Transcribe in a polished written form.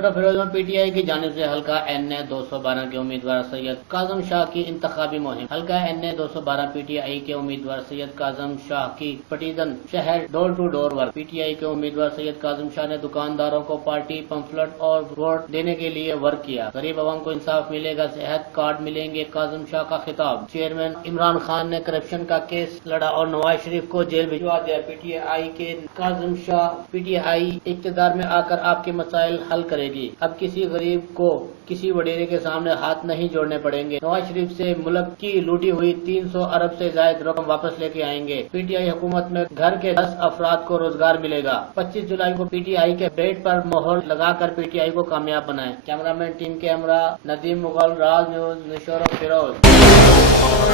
مشرف فیروز میں P T I کی جانب سے حلقہ این اے 212 کے امیدوار سید کاظم شاہ کی انتخابی مہم۔ حلقہ N a 212 P T I کے امیدوار سید کاظم شاہ کی پٹیدن شہر ڈور to door work. P T I کے امیدوار سید کاظم شاہ نے دکانداروں کو پارٹی پمفلٹ اور ووٹ دینے کے لیے ورک کیا۔ غریب عوام کو انصاف ملے گا، صحت کارڈ ملیں گے، کاظم شاہ کا خطاب۔ چیئرمین عمران خان نے کرپشن کا کیس لڑا اور نواز شریف کو جیل بھجوا دیا۔ پی ٹی آئی کے کاظم شاہ، پی ٹی آئی اقتدار میں آ کر آپ کے مسائل حل کرے گی۔ اب کسی غریب کو کسی وڈیرے کے سامنے ہاتھ نہیں جوڑنے پڑیں گے۔ نواز شریف سے ملک کی لوٹی ہوئی 300 ارب سے زائد رقم واپس لے کے آئیں گے۔ پی ٹی آئی حکومت میں گھر کے 10 افراد کو روزگار ملے گا۔ 25 جولائی کو پی ٹی آئی کے بیٹ پر مہر لگا کر پی ٹی آئی کو کامیاب بنائیں۔ کیمرہ مین ٹیم کے ہمراہ ندیم مغل، راز نیوز، نشور و فیروز۔